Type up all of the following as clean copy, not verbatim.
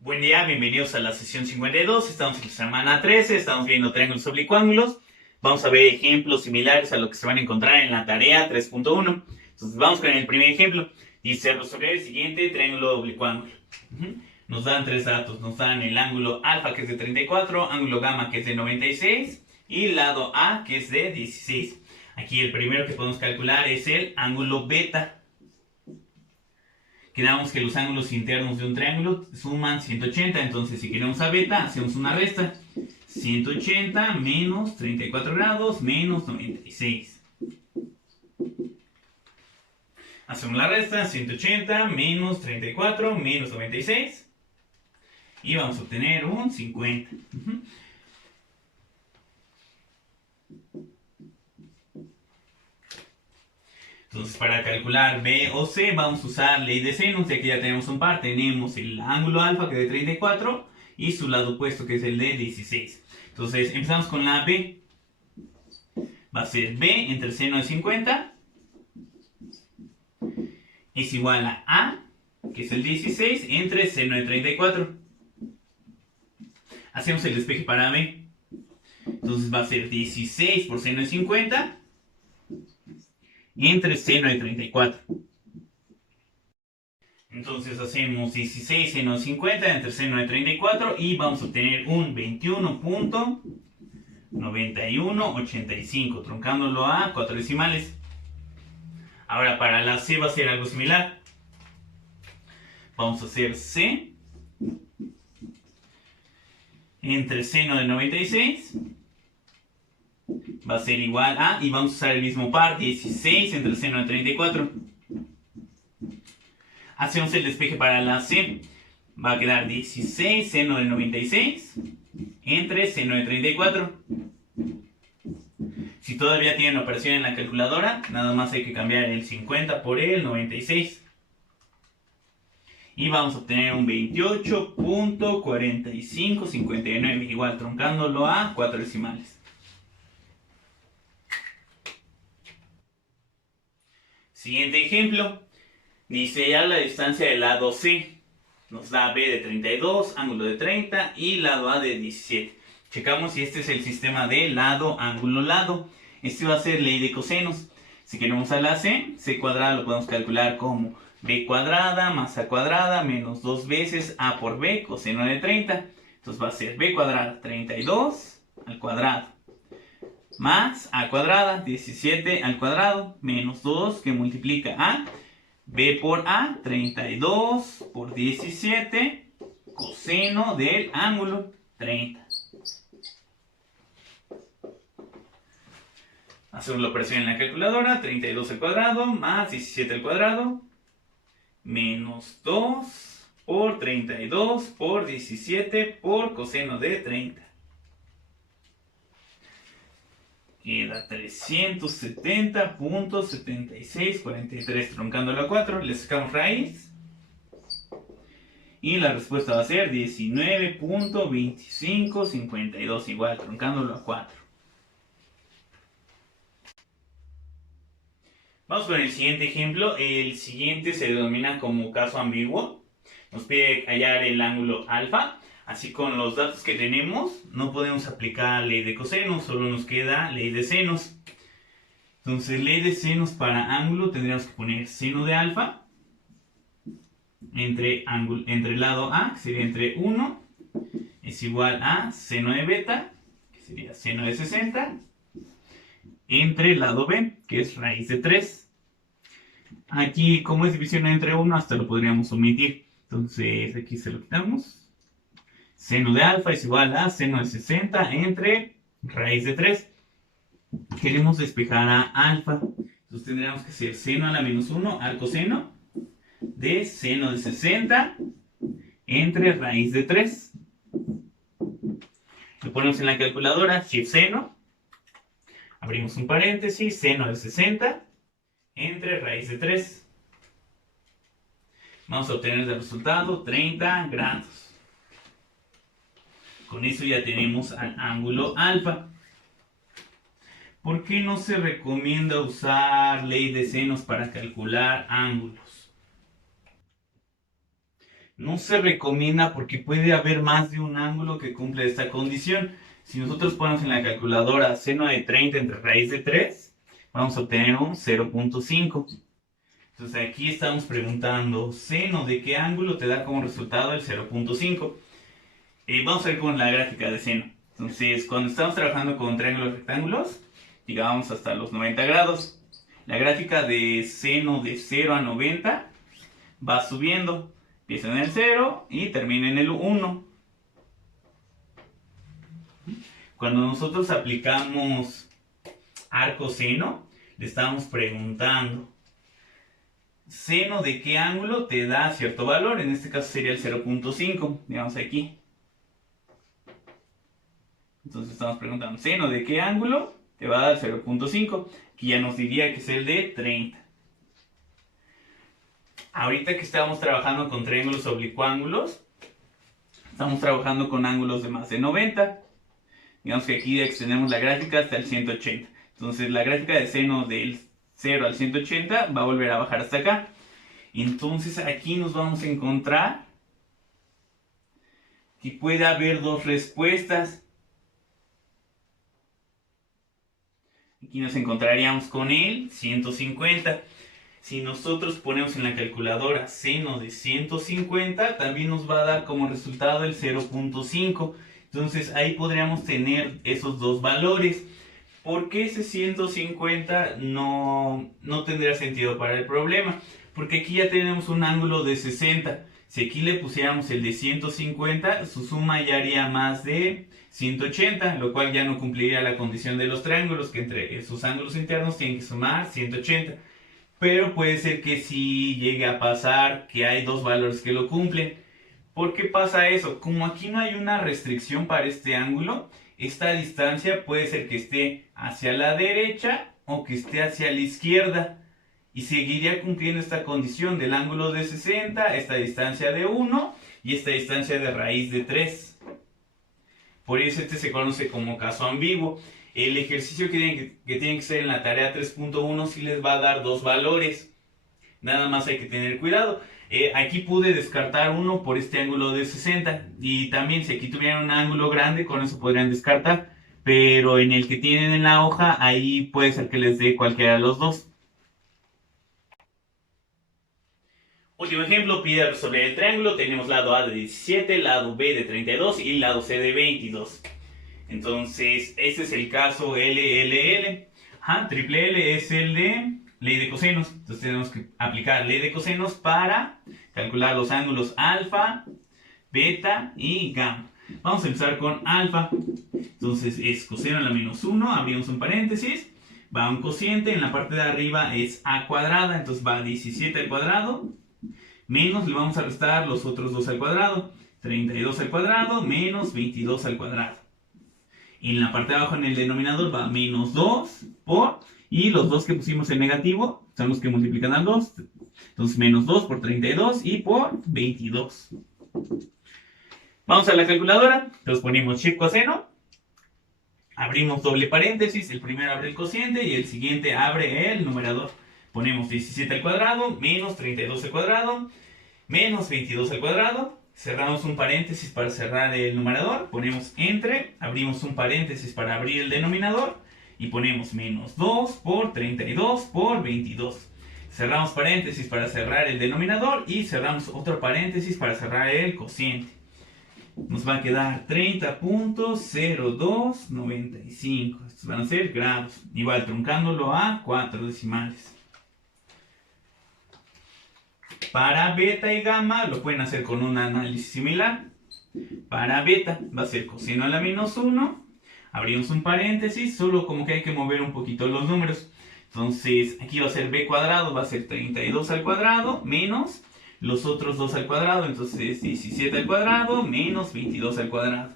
Buen día, bienvenidos a la sesión 52. Estamos en la semana 13, estamos viendo triángulos oblicuángulos. Vamos a ver ejemplos similares a lo que se van a encontrar en la tarea 3.1. Entonces vamos con el primer ejemplo. Dice, resolver el siguiente triángulo oblicuángulo. Nos dan tres datos. Nos dan el ángulo alfa, que es de 34, ángulo gamma, que es de 96, y lado A, que es de 16. Aquí el primero que podemos calcular es el ángulo beta. Quedamos que los ángulos internos de un triángulo suman 180, entonces si queremos a beta, hacemos una resta. 180 menos 34 grados menos 96. Hacemos la resta, 180 menos 34 menos 96. Y vamos a obtener un 50. Entonces, para calcular B o C, vamos a usar ley de senos, ya que ya tenemos un par. Tenemos el ángulo alfa, que es de 34, y su lado opuesto, que es el de 16. Entonces, empezamos con la B. Va a ser B entre el seno de 50 es igual a, que es el 16, entre el seno de 34. Hacemos el despeje para B. Entonces va a ser 16 por seno de 50 entre seno de 34. Entonces hacemos 16 seno de 50 entre seno de 34 y vamos a obtener un 21.9185, truncándolo a 4 decimales. Ahora para la C va a ser algo similar. Vamos a hacer C entre seno de 96 va a ser igual a, y vamos a usar el mismo par, 16 entre el seno de 34. Hacemos el despeje para la C. Va a quedar 16 seno de 96 entre seno de 34. Si todavía tienen operación en la calculadora, nada más hay que cambiar el 50 por el 96. Y vamos a obtener un 28.4559, igual truncándolo a 4 decimales. Siguiente ejemplo. Dice ya la distancia del lado C. Nos da B de 32, ángulo de 30 y lado A de 17. Checamos si este es el sistema de lado, ángulo, lado. Este va a ser ley de cosenos. Si queremos a la C, C cuadrada lo podemos calcular como B cuadrada más A cuadrada menos 2 veces A por B, coseno de 30. Entonces va a ser B cuadrada, 32 al cuadrado, más A cuadrada, 17 al cuadrado, menos 2 que multiplica A. B por A, 32 por 17, coseno del ángulo 30. Hacemos la operación en la calculadora, 32 al cuadrado más 17 al cuadrado, menos 2 por 32 por 17 por coseno de 30. Queda 370.7643, truncándolo a 4, le sacamos raíz. Y la respuesta va a ser 19.2552, igual, truncándolo a 4. Vamos con el siguiente ejemplo. El siguiente se denomina como caso ambiguo. Nos pide hallar el ángulo alfa. Así, con los datos que tenemos, no podemos aplicar ley de cosenos, solo nos queda ley de senos. Entonces, ley de senos para ángulo tendríamos que poner seno de alfa entre el lado A, que sería entre 1, es igual a seno de beta, que sería seno de 60, entre el lado B, que es raíz de 3. Aquí, como es división entre 1, hasta lo podríamos omitir. Entonces, aquí se lo quitamos. Seno de alfa es igual a seno de 60 entre raíz de 3. Queremos despejar a alfa. Entonces tendríamos que hacer seno a la menos 1 al coseno de seno de 60 entre raíz de 3. Lo ponemos en la calculadora, shift seno. Abrimos un paréntesis, seno de 60 entre raíz de 3. Vamos a obtener el resultado 30 grados. Con eso ya tenemos al ángulo alfa. ¿Por qué no se recomienda usar ley de senos para calcular ángulos? no se recomienda porque puede haber más de un ángulo que cumple esta condición. Si nosotros ponemos en la calculadora seno de 30 entre raíz de 3, vamos a obtener un 0.5. Entonces aquí estamos preguntando, seno de qué ángulo te da como resultado el 0.5. Vamos a ver con la gráfica de seno. Entonces, cuando estamos trabajando con triángulos rectángulos, llegamos hasta los 90 grados. La gráfica de seno de 0 a 90 va subiendo. Empieza en el 0 y termina en el 1. Cuando nosotros aplicamos arco seno, le estamos preguntando, ¿seno de qué ángulo te da cierto valor? En este caso sería el 0.5. Veamos aquí. Entonces estamos preguntando, ¿seno de qué ángulo te va a dar 0.5? Aquí ya nos diría que es el de 30. Ahorita que estamos trabajando con triángulos oblicuángulos, estamos trabajando con ángulos de más de 90. Digamos que aquí extendemos la gráfica hasta el 180. Entonces la gráfica de seno del 0 al 180 va a volver a bajar hasta acá. Entonces aquí nos vamos a encontrar que puede haber dos respuestas. Aquí nos encontraríamos con el 150. Si nosotros ponemos en la calculadora seno de 150, también nos va a dar como resultado el 0.5. Entonces ahí podríamos tener esos dos valores. ¿Por qué ese 150 no tendría sentido para el problema? Porque aquí ya tenemos un ángulo de 60. Si aquí le pusiéramos el de 150, su suma ya haría más de 180, lo cual ya no cumpliría la condición de los triángulos, que entre sus ángulos internos tienen que sumar 180. Pero puede ser que sí llegue a pasar que hay dos valores que lo cumplen. ¿Por qué pasa eso? Como aquí no hay una restricción para este ángulo, esta distancia puede ser que esté hacia la derecha o que esté hacia la izquierda. Y seguiría cumpliendo esta condición del ángulo de 60, esta distancia de 1 y esta distancia de raíz de 3. Por eso este se conoce como caso ambiguo. El ejercicio que tiene que ser en la tarea 3.1 sí les va a dar dos valores. Nada más hay que tener cuidado. Aquí pude descartar uno por este ángulo de 60. Y también si aquí tuvieran un ángulo grande, con eso podrían descartar. Pero en el que tienen en la hoja, ahí puede ser que les dé cualquiera de los dos. Último ejemplo, pide resolver el triángulo. Tenemos lado A de 17, lado B de 32 y lado C de 22. Entonces, este es el caso LLL. Triple L es el de ley de cosenos. Entonces tenemos que aplicar ley de cosenos para calcular los ángulos alfa, beta y gamma. Vamos a empezar con alfa. Entonces es coseno a la menos 1, abrimos un paréntesis. Va un cociente, en la parte de arriba es a cuadrada, entonces va 17 al cuadrado. Menos le vamos a restar los otros dos al cuadrado. 32 al cuadrado menos 22 al cuadrado. Y en la parte de abajo en el denominador va menos 2 por, y los dos que pusimos en negativo son los que multiplican al 2. Entonces menos 2 por 32 y por 22. Vamos a la calculadora, entonces ponemos shift coseno, abrimos doble paréntesis, el primero abre el cociente y el siguiente abre el numerador. Ponemos 17 al cuadrado menos 32 al cuadrado menos 22 al cuadrado. Cerramos un paréntesis para cerrar el numerador, ponemos entre, abrimos un paréntesis para abrir el denominador y ponemos menos 2 por 32 por 22. Cerramos paréntesis para cerrar el denominador y cerramos otro paréntesis para cerrar el cociente. Nos va a quedar 30.0295. Estos van a ser grados, igual truncándolo a 4 decimales. Para beta y gamma lo pueden hacer con un análisis similar. Para beta va a ser coseno a la menos 1. Abrimos un paréntesis, solo como que hay que mover un poquito los números. Entonces aquí va a ser b cuadrado, va a ser 32 al cuadrado menos los otros 2 al cuadrado. Entonces 17 al cuadrado menos 22 al cuadrado.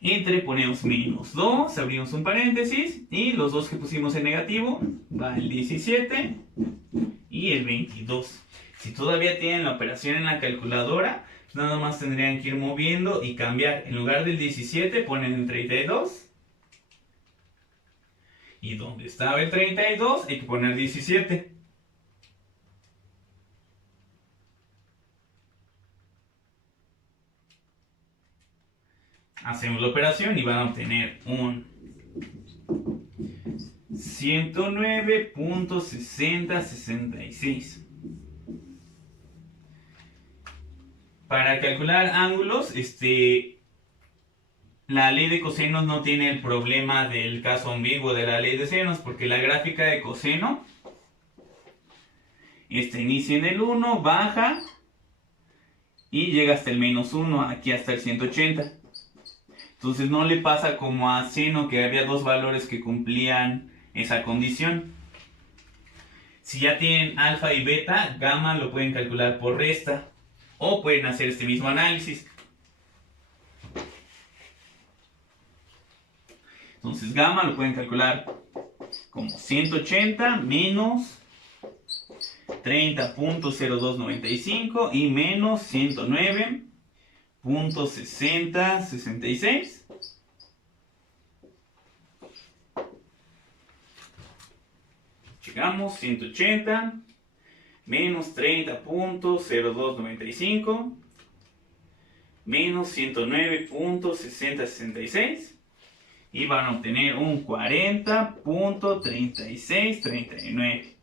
Entre ponemos menos 2, abrimos un paréntesis y los dos que pusimos en negativo va el 17 y el 22. Si todavía tienen la operación en la calculadora, pues nada más tendrían que ir moviendo y cambiar. En lugar del 17 ponen el 32. Y donde estaba el 32 hay que poner 17. Hacemos la operación y van a obtener un 109.6066. Para calcular ángulos, la ley de cosenos no tiene el problema del caso ambiguo de la ley de senos, porque la gráfica de coseno inicia en el 1, baja y llega hasta el -1, aquí hasta el 180. Entonces no le pasa como a seno, que había dos valores que cumplían esa condición. Si ya tienen alfa y beta, gamma lo pueden calcular por resta, o pueden hacer este mismo análisis. Entonces gamma lo pueden calcular como 180 menos 30.0295 y menos 109.6066. Checamos 180 menos 30.0295 menos 109.6066 y van a obtener un 40.3639.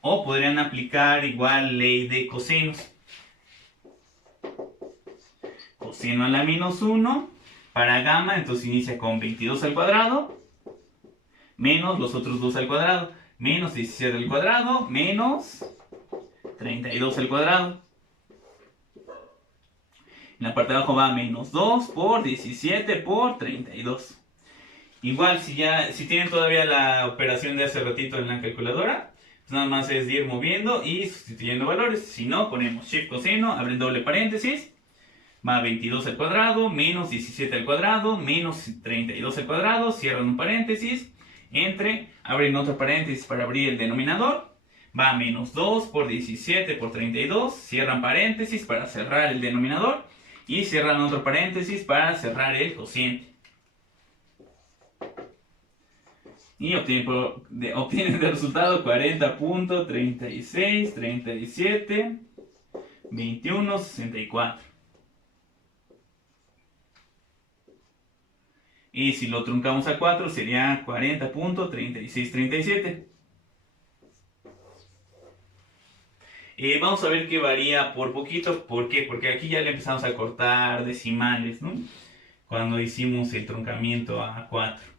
O podrían aplicar igual ley de cosenos. Coseno a la -1 para gamma, entonces inicia con 22 al cuadrado menos los otros 2 al cuadrado, menos 17 al cuadrado, menos 32 al cuadrado. En la parte de abajo va menos 2 por 17 por 32. Igual, si tienen todavía la operación de hace ratito en la calculadora, pues nada más es ir moviendo y sustituyendo valores. Si no, ponemos shift coseno, abren doble paréntesis, va 22 al cuadrado, menos 17 al cuadrado, menos 32 al cuadrado, cierran un paréntesis, abren otro paréntesis para abrir el denominador, va menos 2 por 17 por 32, cierran paréntesis para cerrar el denominador y cierran otro paréntesis para cerrar el cociente. Y obtienen de resultado 40.36372164. Y si lo truncamos a 4 sería 40.3637. Vamos a ver que varía por poquito. ¿Por qué? Porque aquí ya le empezamos a cortar decimales, ¿no? Cuando hicimos el truncamiento a 4.